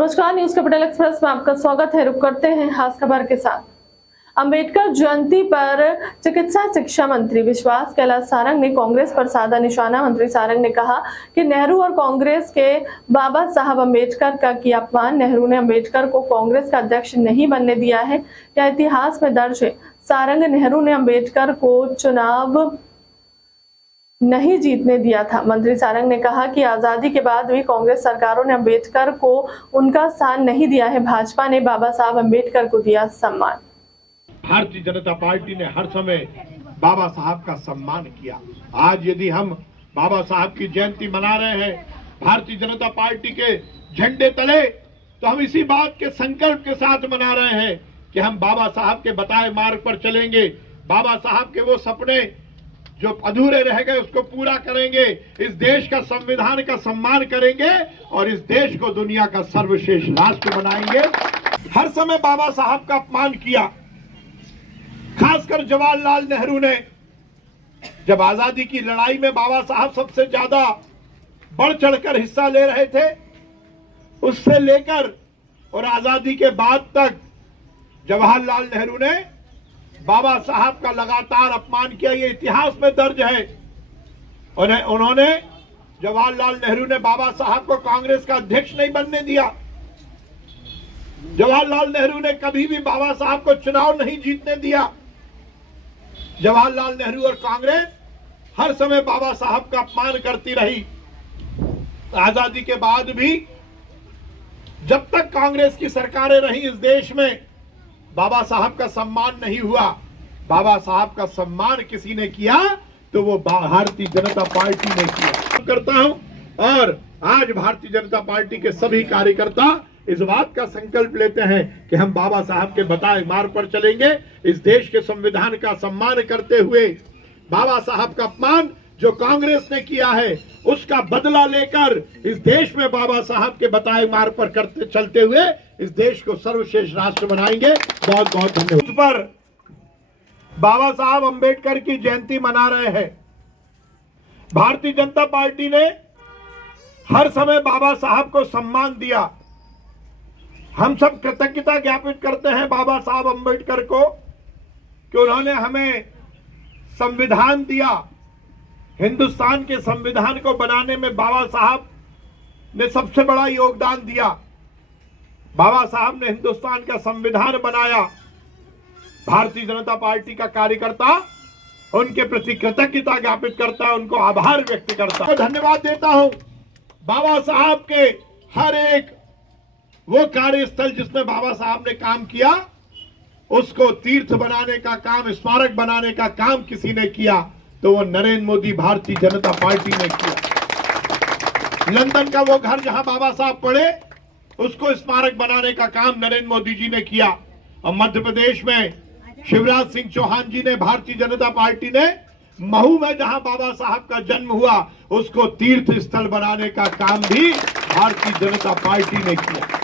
नमस्कार, news capital express में आपका स्वागत है। रुक करते हैं खास खबर के साथ। अंबेडकर जयंती पर चिकित्सा शिक्षा मंत्री विश्वास कैलाश सारंग ने कांग्रेस पर साधा निशाना। मंत्री सारंग ने कहा कि नेहरू और कांग्रेस के बाबा साहब अंबेडकर का किया अपमान। नेहरू ने अंबेडकर को कांग्रेस का अध्यक्ष नहीं बनने दिया है, यह इतिहास में दर्ज है। सारंग, नेहरू ने अंबेडकर को चुनाव नहीं जीतने दिया था। मंत्री सारंग ने कहा कि आजादी के बाद भी कांग्रेस सरकारों ने अंबेडकर को उनका स्थान नहीं दिया है। भाजपा ने बाबा साहब अंबेडकर को दिया सम्मान। भारतीय जनता पार्टी ने हर समय बाबा साहब का सम्मान किया। आज यदि हम बाबा साहब की जयंती मना रहे हैं भारतीय जनता पार्टी के झंडे तले, तो हम इसी बात के संकल्प के साथ मना रहे हैं कि हम बाबा साहब के बताए मार्ग पर चलेंगे। बाबा साहब के वो सपने जो अधूरे रह गए उसको पूरा करेंगे। इस देश का संविधान का सम्मान करेंगे और इस देश को दुनिया का सर्वश्रेष्ठ राष्ट्र बनाएंगे। हर समय बाबा साहब का अपमान किया। खासकर जवाहरलाल नेहरू ने जब आजादी की लड़ाई में बाबा साहब सबसे ज्यादा बढ़ चढ़कर हिस्सा ले रहे थे, उससे लेकर और आजादी के बाद तक जवाहरलाल नेहरू ने बाबा साहब का लगातार अपमान किया। ये इतिहास में दर्ज है। उन्होंने जवाहरलाल नेहरू ने बाबा साहब को कांग्रेस का अध्यक्ष नहीं बनने दिया। जवाहरलाल नेहरू ने कभी भी बाबा साहब को चुनाव नहीं जीतने दिया। जवाहरलाल नेहरू और कांग्रेस हर समय बाबा साहब का अपमान करती रही। आजादी के बाद भी जब तक कांग्रेस की सरकारें रही इस देश में बाबा साहब का सम्मान नहीं हुआ। बाबा साहब का सम्मान किसी ने किया तो वो भारतीय जनता पार्टी ने किया। करता हूं और आज भारतीय जनता पार्टी के सभी कार्यकर्ता इस बात का संकल्प लेते हैं कि हम बाबा साहब के बताए मार्ग पर चलेंगे। इस देश के संविधान का सम्मान करते हुए बाबा साहब का अपमान जो कांग्रेस ने किया है उसका बदला लेकर इस देश में बाबा साहब के बताए मार्ग पर चलते हुए इस देश को सर्वश्रेष्ठ राष्ट्र बनाएंगे। बहुत बहुत धन्यवाद। उस पर बाबा साहब अंबेडकर की जयंती मना रहे हैं। भारतीय जनता पार्टी ने हर समय बाबा साहब को सम्मान दिया। हम सब कृतज्ञता ज्ञापित करते हैं बाबा साहब अंबेडकर को कि उन्होंने हमें संविधान दिया। हिंदुस्तान के संविधान को बनाने में बाबा साहब ने सबसे बड़ा योगदान दिया। बाबा साहब ने हिंदुस्तान का संविधान बनाया। भारतीय जनता पार्टी का कार्यकर्ता उनके प्रति कृतज्ञता ज्ञापित करता है, उनको आभार व्यक्त करता है, धन्यवाद देता हूं। बाबा साहब के हर एक वो कार्यस्थल जिसमें बाबा साहब ने काम किया उसको तीर्थ बनाने का काम, स्मारक बनाने का काम किसी ने किया तो वो नरेंद्र मोदी भारतीय जनता पार्टी ने किया। लंदन का वो घर जहां बाबा साहब पढ़े उसको स्मारक बनाने का काम नरेंद्र मोदी जी ने किया। और मध्य प्रदेश में शिवराज सिंह चौहान जी ने, भारतीय जनता पार्टी ने महू में जहां बाबा साहब का जन्म हुआ उसको तीर्थ स्थल बनाने का काम भी भारतीय जनता पार्टी ने किया।